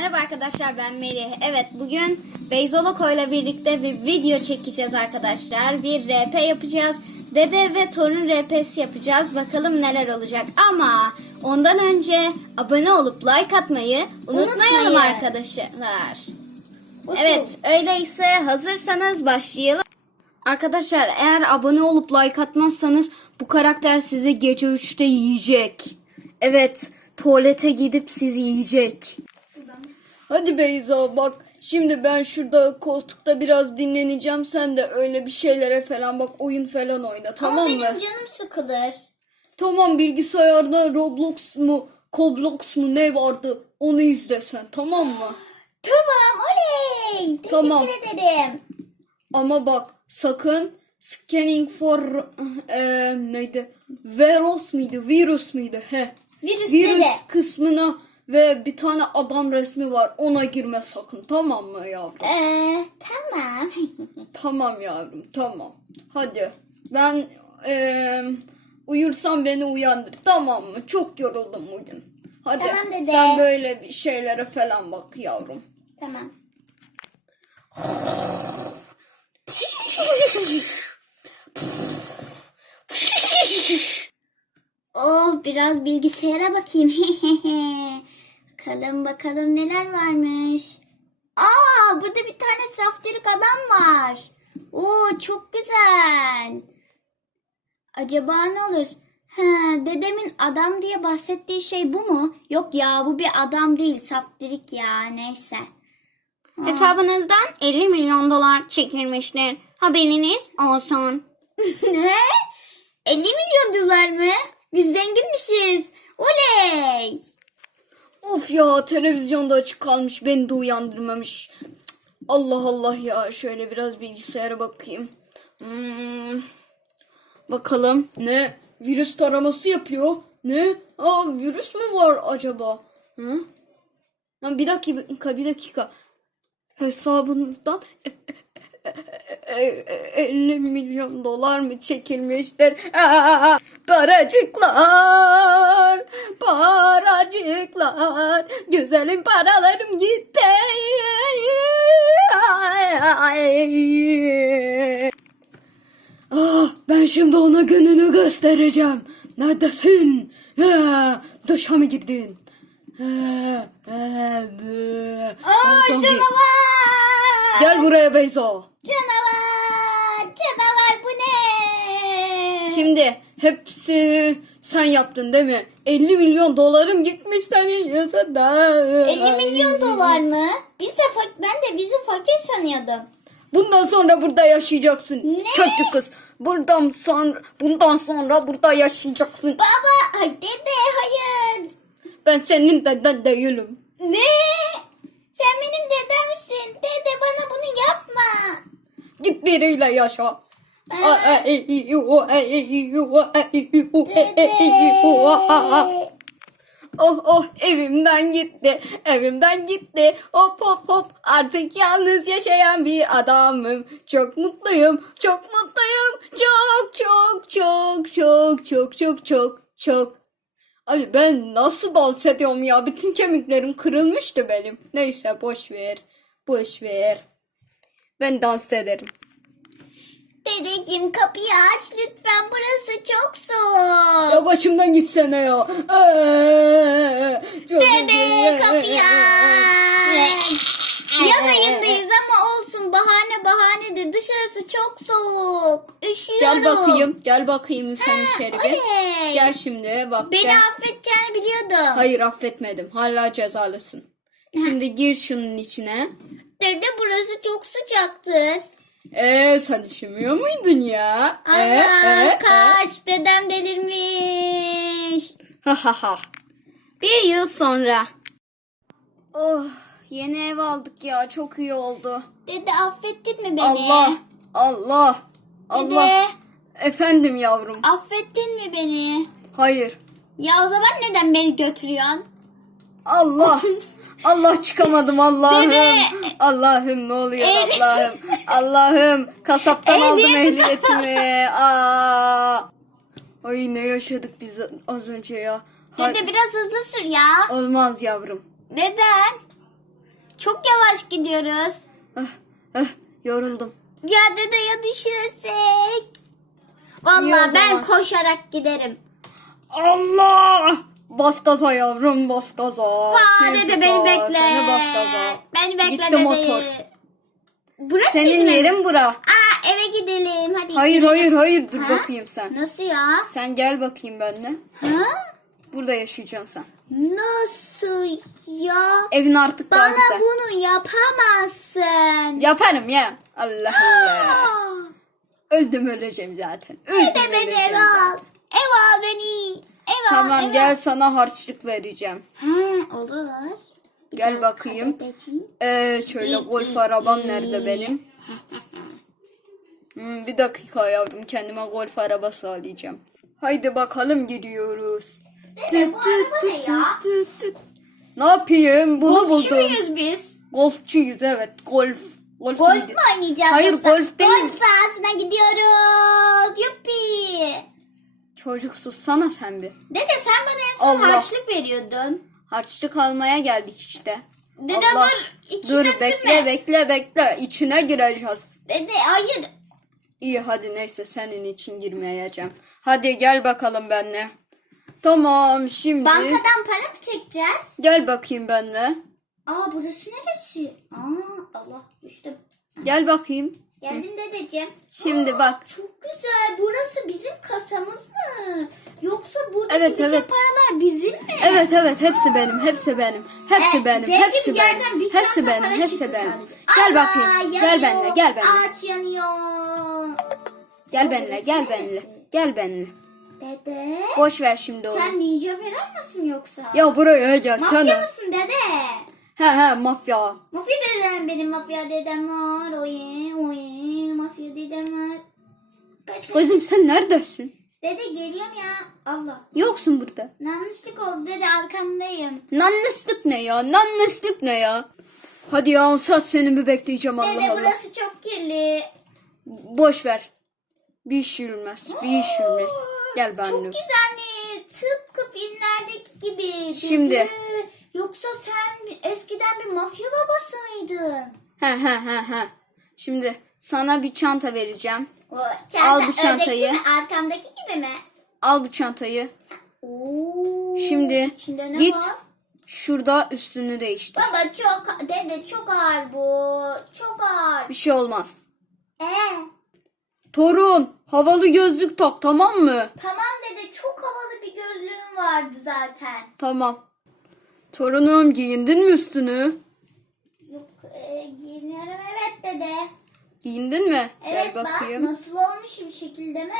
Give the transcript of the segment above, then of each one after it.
Merhaba arkadaşlar ben Melih. Evet bugün Beyzoloko ile birlikte bir video çekeceğiz arkadaşlar. Bir RP yapacağız. Dede ve torun RP'si yapacağız. Bakalım neler olacak. Ama ondan önce abone olup like atmayı unutmayalım Unutmayın. arkadaşlar. Evet öyleyse hazırsanız başlayalım. Arkadaşlar eğer abone olup like atmazsanız bu karakter sizi gece 3'te yiyecek. Evet tuvalete gidip sizi yiyecek. Hadi Beyza bak şimdi ben şurada koltukta biraz dinleneceğim. Sen de öyle bir şeylere falan bak oyun falan oyna tamam mı? Benim canım sıkılır. Tamam bilgisayarda Roblox mu Roblox mu ne vardı onu izle sen tamam mı? Tamam oley. Teşekkür Tamam. ederim. Ama bak sakın scanning for eee neydi? Virus mıydı? Virüs müydü? He. Virüs, Virüs dede. kısmına ve bir tane adam resmi var. Ona girme sakın. Tamam mı yavrum? Ee, tamam. Tamam yavrum. Tamam. Hadi. Ben eee, uyursam beni uyandır. Tamam mı? Çok yoruldum bugün. Hadi. Tamam dede. Sen böyle bir şeylere falan bak yavrum. tamam. Oh biraz bilgisayara bakayım. bakalım bakalım neler varmış. Aa burada bir tane saftirik adam var. Oo çok güzel. Acaba ne olur? Ha, dedemin adam diye bahsettiği şey bu mu? Yok ya bu bir adam değil saftirik ya neyse. Hesabınızdan 50 milyon dolar çekilmiştir. Haberiniz olsun. ne? 50 milyon dolar mı? Biz zenginmişiz. Oley. Of ya televizyonda açık kalmış beni de uyandırmamış. Allah Allah ya şöyle biraz bilgisayara bakayım. Hmm. Bakalım ne virüs taraması yapıyor. Ne? Aa virüs mü var acaba? Hı? Ha, bir dakika bir dakika. Hesabınızdan 50 milyon dolar mı çekilmiştir? Aa, paracıklar, paracıklar, güzelim paralarım gitti. Ah, ben şimdi ona gününü göstereceğim. Neredesin? Ha, duşa mı girdin? Ha, ha, bu. Aa Zombi. canavar. Gel buraya Beyza. Canavar. Canavar bu ne? Şimdi hepsi sen yaptın değil mi? 50 milyon dolarım gitmiş senin yüzünden. 50 milyon dolar mı? Biz de fak- ben de bizi fakir sanıyordum. Bundan sonra burada yaşayacaksın. Ne? Kötü kız. Buradan sonra bundan sonra burada yaşayacaksın. Baba, ay dede hayır. Ben senin deden değilim. Ne? Sen benim dedemsin. Dede bana bunu. Git biriyle yaşa. Oh oh evimden gitti, evimden gitti. Hop hop hop artık yalnız yaşayan bir adamım. Çok mutluyum, çok mutluyum. Çok çok çok çok çok çok çok çok. Abi ben nasıl dans ediyorum ya? Bütün kemiklerim kırılmıştı benim. Neyse boş ver. Boş ver. Ben dans ederim. Dedeciğim kapıyı aç lütfen burası çok soğuk. Ya başımdan gitsene ya. Ee, çok Dede kapıyı aç. Yaz ayındayız ama olsun bahane bahanedir. Dışarısı çok soğuk. Üşüyorum. Gel bakayım. Gel bakayım sen içeri bir. oley. Gel şimdi bak. Beni gel. affedeceğini biliyordum. Hayır affetmedim. Hala cezalısın. Şimdi gir şunun içine. Dede burası çok sıcaktır. Ee sen üşümüyor muydun ya? Ee, Allah ee, kaç dedem delirmiş. Ha ha ha. Bir yıl sonra. Oh yeni ev aldık ya çok iyi oldu. Dede affettin mi beni? Allah Allah Allah. Dede Efendim yavrum. affettin mi beni? Hayır. Ya o zaman neden beni götürüyorsun? Allah. Allah çıkamadım Allah'ım. Dede. Allah'ım ne oluyor Ehliyet. Allah'ım. Allah'ım kasaptan aldım Ehliyet. ehliyetimi. Aa. Ay ne yaşadık biz az önce ya. Hay- Dede biraz hızlı sür ya. Olmaz yavrum. Neden? Çok yavaş gidiyoruz. Eh, eh, yoruldum. Ya dede ya düşürsek? İyi o Vallahi ben zaman. koşarak giderim. Allah! Bas gaza yavrum bas gaza. Vaa dede beni bekle. Seni bas gaza. Beni bekle Gitti dede. motor. Burası Senin ev. yerin bura. Aa eve gidelim hadi. Hayır hayır hayır dur Ha? bakayım sen. Nasıl ya? Sen gel bakayım benimle. Ha? Burada yaşayacaksın sen. Nasıl ya? Evin artık daha Bana güzel. bunu yapamazsın. Yaparım ya. Allah Allah. Aa, Öldüm öleceğim zaten. Öldüm Dede beni eve al. Ev al beni. Ev al. Tamam ev gel sana harçlık vereceğim. Ha, olur. Gel bakayım. Dedeciğim. Ee, şöyle golf arabam nerede benim? Hmm, bir dakika yavrum kendime golf araba sağlayacağım. Haydi bakalım gidiyoruz. Dede, bu araba ne ya? Ne yapayım? Bunu Golfçu buldum. muyuz biz? Golfçuyuz evet. Golf. Golf, Golf muydu? mu oynayacağız Hayır, yoksa? golf değil. Golf sahasına gidiyoruz. Yuppi. Çocuk sussana sen bir. Dede sen bana en son Allah. harçlık veriyordun. Harçlık almaya geldik işte. Dede Allah. dur. içine Dur sürme. bekle bekle bekle. İçine gireceğiz. Dede hayır. İyi hadi neyse senin için girmeyeceğim. Hadi gel bakalım benimle. Tamam şimdi. Bankadan para mı çekeceğiz? Gel bakayım benimle. Aa burası neresi? Aa Allah düştüm. Gel bakayım. Geldim dedeciğim. Şimdi bak. Çok güzel. Burası bizim kasamız mı? Yoksa buradaki Evet, bütün evet. paralar bizim mi? Evet evet hepsi benim. Hepsi benim. Hepsi E, benim. Hepsi yerden benim. bir Hepsi çanta benim. para Hepsi çıktı benim. sadece. Gel Allah, bakayım. Gel yanıyor. benimle. Gel benimle. Ağaç yanıyor. Gel benimle. Gel benimle. Gel benimle. Dede. Boş ver şimdi onu. Sen ninja falan mısın yoksa? Ya buraya Mafya gelsene. mısın dede? He he mafya. Mafya dedem benim mafya dedem var. Oye oye mafya dedem var. Kaç kaç. Kızım sen neredesin? Dede geliyorum ya. Allah. Yoksun burada. Yanlışlık oldu dede arkamdayım. Nannıslık ne ya? Nannıslık ne ya? Hadi ya saat seni mi bekleyeceğim Allah Dede Allah. burası çok kirli. Boş ver. Bir iş yürümez. Bir iş yürümez. Gel Çok benimle. güzelmiş. Tıpkı filmlerdeki gibi. Şimdi. Dede, Yoksa sen eskiden bir mafya babası mıydın? He he he he. Şimdi sana bir çanta vereceğim. O Al bu çantayı. ördekli mi? Arkamdaki gibi mi? Al bu çantayı. Oo, Şimdi içinde ne git var? şurada üstünü değiştir. Baba çok dede çok ağır bu. Çok ağır. Bir şey olmaz. Ee, Torun havalı gözlük tak tamam mı? tamam dede çok havalı bir gözlüğüm vardı zaten. Tamam. Torunum giyindin mi üstünü? Yok e, giyiniyorum evet dede. Giyindin mi? Evet Gel bak bakayım. nasıl olmuş bir şekilde mi?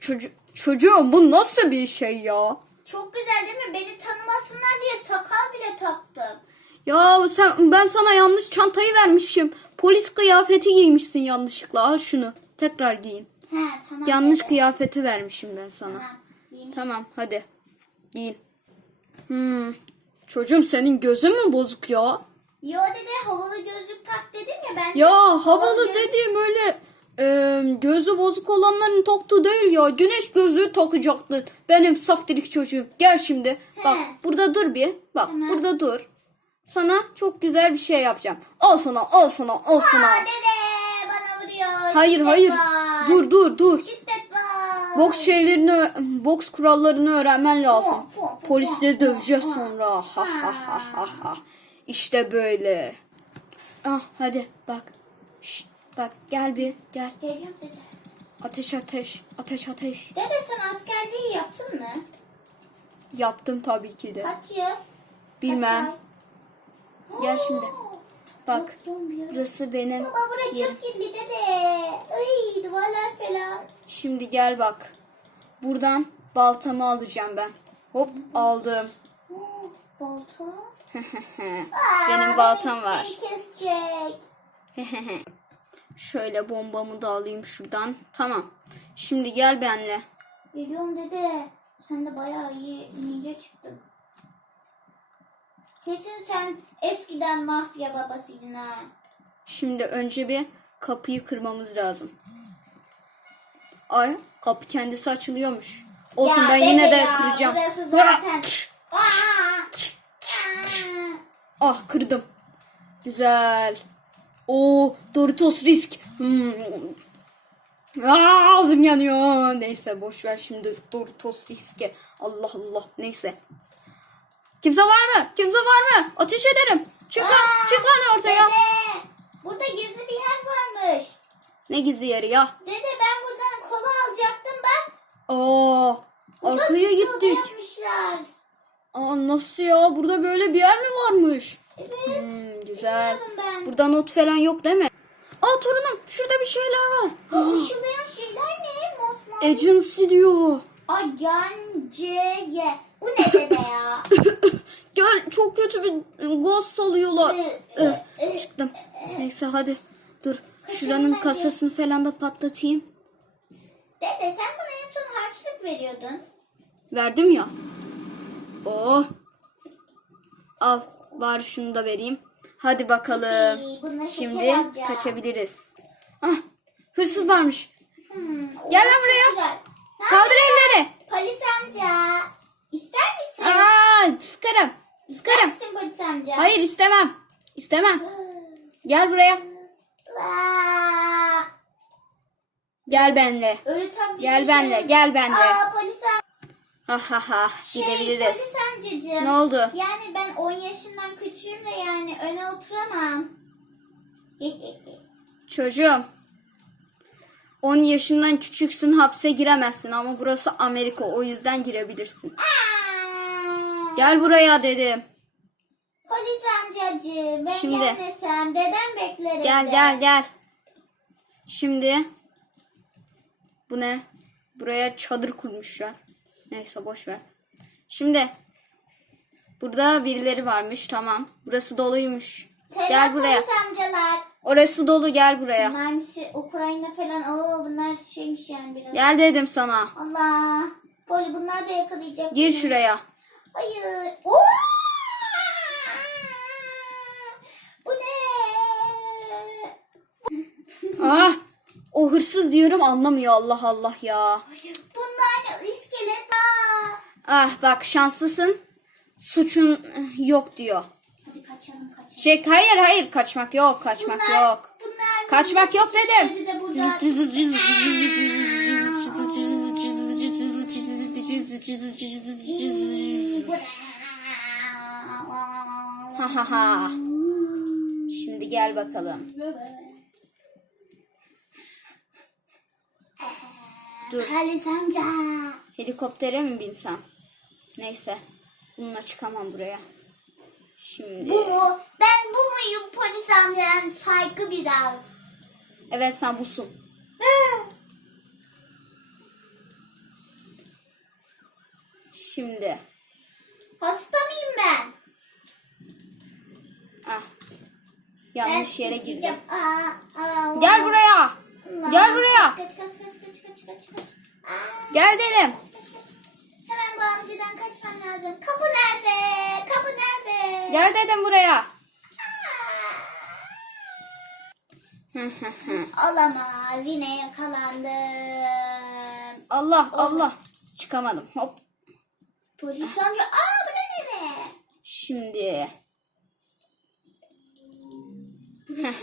Çocuk, çocuğum bu nasıl bir şey ya? Çok güzel değil mi? Beni tanımasınlar diye sakal bile taktım. Ya sen ben sana yanlış çantayı vermişim. Polis kıyafeti giymişsin yanlışlıkla. Al şunu. Tekrar giyin. He tamam Yanlış dede. kıyafeti vermişim ben sana. Tamam. Tamam hadi. Giyin. Hmm. Çocuğum senin gözün mü bozuk ya? Yo dede havalı gözlük tak dedin ya ben. Ya havalı gözlük- dediğim öyle e, gözü bozuk olanların taktığı değil ya. Güneş gözlüğü takacaktın. Benim saftirik çocuğum. Gel şimdi. Bak He. burada dur bir. Bak Tamam. burada dur. Sana çok güzel bir şey yapacağım. Al sana al sana al sana. Aa dede bana vuruyor. Hayır Şiddet hayır. var. Dur dur dur. Şiddet var. Boks şeylerini, boks kurallarını öğrenmen lazım. Polisleri döveceğiz sonra. Ha ha ha ha ha. İşte böyle. Ah hadi bak. Şşt, bak gel bir gel. Geliyorum dede. Ateş ateş. Ateş ateş. Dede sen askerliği yaptın mı? Yaptım tabii ki de. Kaç yıl? Bilmem. Kaç ay? Gel şimdi. Bak burası benim Baba burası yerim. çok kirli dede. Ay duvarlar falan. Şimdi gel bak. Buradan baltamı alacağım ben. Hop aldım. Balta. Benim baltam var. Kesecek. Şöyle bombamı da alayım şuradan. Tamam. Şimdi gel benimle. Geliyorum dede. Sen de bayağı iyi ninja çıktın. Kesin sen eskiden mafya babasıydın ha. Şimdi önce bir kapıyı kırmamız lazım. Ay kapı kendisi açılıyormuş. Olsun Ya ben yine de ya, kıracağım. burası zaten- Aa! Ah kırdım. Güzel. O Doritos risk. Hmm. Aa, Ağzım yanıyor. Neyse boş ver şimdi Doritos riske. Allah Allah. Neyse. Kimse var mı? Kimse var mı? Ateş ederim. Çık lan, Aa, çık lan ortaya. Dede burada gizli bir yer varmış. Ne gizli yeri ya? Dede ben buradan kola alacaktım bak. Aa, arkaya gittik. yapmışlar. Aa, nasıl ya? Burada böyle bir yer mi varmış? Evet. Hmm, güzel. ben. Burada not falan yok değil mi? Aa torunum şurada bir şeyler var. Işıldayan şeyler ne? Mosmor. Agency diyor. Ajanceye. Bu ne dede ya? Gel çok kötü bir ghost salıyorlar. Ee, Çıktım. Neyse hadi. Dur. Şuranın bence. kasasını falan da patlatayım. Dede sen bana en son harçlık veriyordun. Verdim ya. Oh. Al. Bari şunu da vereyim. Hadi bakalım. Bununla şeker Şimdi alacağım. kaçabiliriz. Ah, hırsız varmış. Hmm, Gel lan buraya. güzel. Ne Kaldır yapıyorsun? elleri. Polis amca. İster misin? Aa, sıkarım. Sıkarım. misin polis amca? Hayır istemem. İstemem. Gel buraya. Vaa. Gel benle. Ölü taklidi Gel şey- benle. Gel benle. Aa polis amca. Ha ha ha. Şey, Gidebiliriz. polis amcacığım. Ne oldu? Yani ben 10 yaşından küçüğüm de yani öne oturamam. Çocuğum. 10 yaşından küçüksün hapse giremezsin ama burası Amerika o yüzden girebilirsin. Aa, Gel buraya dedim. Polis amcacığım ben Şimdi. gelmesem dedem bekler Gel evde. gel gel. Şimdi bu ne? Buraya çadır kurmuşlar. Neyse boş ver. Şimdi burada birileri varmış tamam. Burası doluymuş. Selam Gel buraya. polis amcalar. Orası dolu gel buraya. Bunlar şey, Ukrayna falan. Oo bunlar şeymiş yani biraz. Gel dedim sana. Allah. Poli bunlar da yakalayacak. Gir beni. şuraya. Hayır. Oo! Bu ne? Ah! O hırsız diyorum anlamıyor Allah Allah ya. Bunlar ne? iskelet. Ah bak şanslısın. Suçun eh, yok diyor. Hadi kaçalım kaçalım. Şey hayır hayır kaçmak yok kaçmak Bunlar- yok. Bunlar Kaçmak yok dedim. işledi de burada- Ha ha ha. Şimdi gel bakalım. Dur. Polis amca. Helikoptere mi binsem? Neyse. Bununla çıkamam buraya. Şimdi. Bu mu? Ben bu muyum polis amcanın saygı biraz. Evet sen busun. Şimdi. Hasta mıyım ben? Ah. Yanlış Ben yere girdim. Aa, aa, Gel buraya. Allah. Gel buraya. Kaç kaç kaç kaç kaç kaç kaç. Gel dedim. Hemen bu amcadan kaçmam lazım. Kapı nerede? Kapı nerede? Gel dedim buraya. Olamaz. Yine yakalandım. Allah Allah. Çıkamadım. Hop. Polis amca. Aa bu ne nere? Şimdi.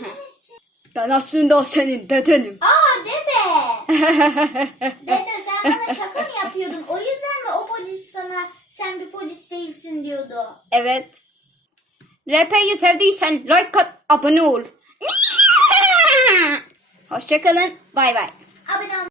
ben aslında senin dedenim. Aa dede. dede sen bana şaka mı yapıyordun? O yüzden mi o polis sana sen bir polis değilsin diyordu? Evet. RP'yi sevdiysen like at, abone ol. Hoşçakalın. Bay bay. Abone olmayı